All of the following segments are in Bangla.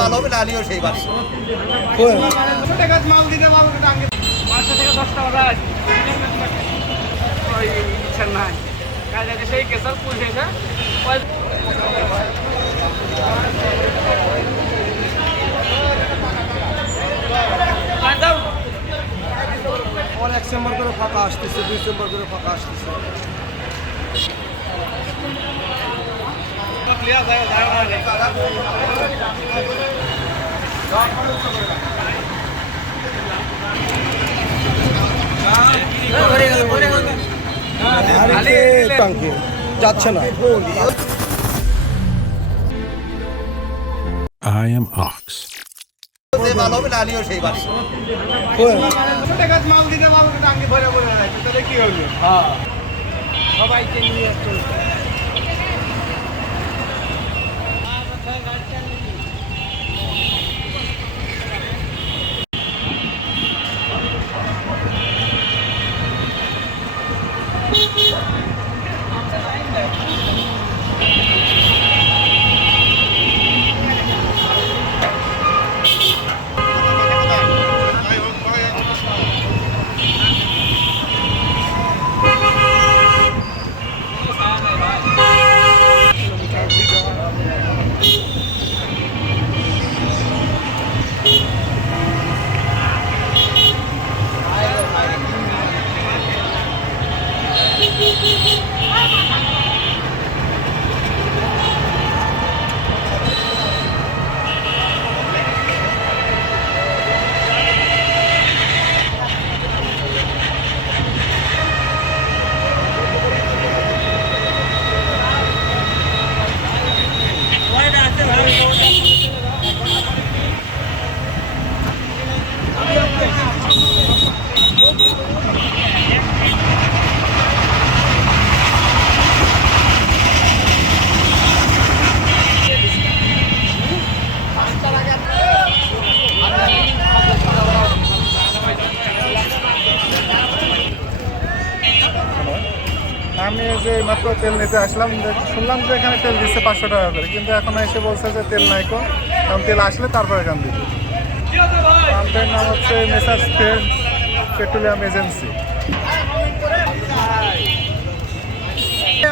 ভালো হবে, লালিও সেই বাড়ি। মাল দিতে পারবো 500 থেকে 10 টাকা রাখ ওই ইচ্ছা নাই কাজ আছে সেই কেসাল পুষেছে और 1 চেম্বার করে ফাঁকা আসতেছে, 2 চেম্বার করে ফাঁকা আসতেছে। টাঙ্কি যাচ্ছে না। I am Ox. ভালো হবে, লালিও সেই বাড়ি। মাল দিতে পারবো টাঙ্কি ভরে ভরে রাখি তাহলে কি হলো সবাইকে নিয়ে চলছে আমি যে মাত্র তেল নিতে আসলাম, শুনলাম যে এখানে তেল দিচ্ছে 500 টাকা করে, কিন্তু এখন এসে বলছে যে তেল নাই কো, কারণ তেল আসলে তারপর এখান দিবে। পাম্পের নাম হচ্ছে মেসার্স ফ্রেন্ডস পেট্রোলিয়াম এজেন্সি।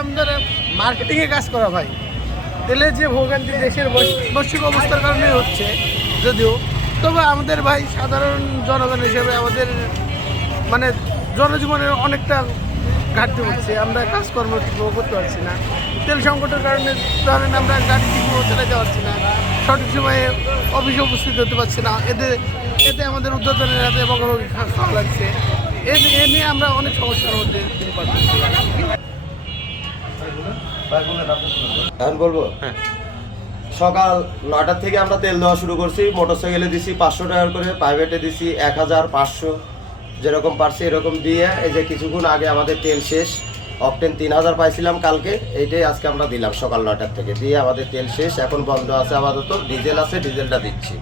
আমাদের মার্কেটিংয়ে কাজ করা ভাই, তেলের যে ভোগান্তি দেশের বৈশ্বিক অবস্থার কারণে হচ্ছে যদিও, তবে আমাদের ভাই সাধারণ জনগণ হিসেবে আমাদের মানে জনজীবনের অনেকটা ঘাটতি হচ্ছে, আমরা কাজকর্ম ঠিকভাবে করতে পারছি না। তেল সংকটের কারণে ধরেন আমরা গাড়ি ঠিকভাবে চালাতে পারছি না, সঠিক সময়ে অফিসে উপস্থিত হতে পারছি না, এতে আমাদের উদ্যোতনের হাতে বকাবকি খাওয়া লাগছে। এ নিয়ে আমরা অনেক সমস্যার মধ্যে পাচ্ছি। এখন বলবো, সকাল 9টার থেকে আমরা তেল দেওয়া শুরু করছি। মোটরসাইকেলে দিছি 500 টাকা করে, প্রাইভেটে দিছি 1000-500, যেরকম পারছি এরকম দিয়ে। এই যে কিছুক্ষণ আগে আমাদের তেল শেষ, অকটেন 3000 পাইছিলাম কালকে, এইটাই আজকে আমরা দিলাম সকাল 9টার থেকে দিয়ে। আমাদের তেল শেষ, এখন বন্ধ আছে আপাতত। ডিজেল আছে, ডিজেলটা দিচ্ছি।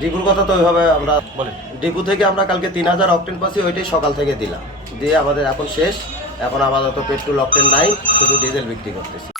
ডিপুর কথা তো ওইভাবে আমরা বলেন, ডিপু থেকে আমরা কালকে 3000 অকটেন পাচ্ছি, ওইটাই সকাল থেকে দিলাম দিয়ে। আমাদের এখন শেষ, এখন আপাতত পেট্রোল অকটেন নাই, শুধু ডিজেল বিক্রি করতেছি।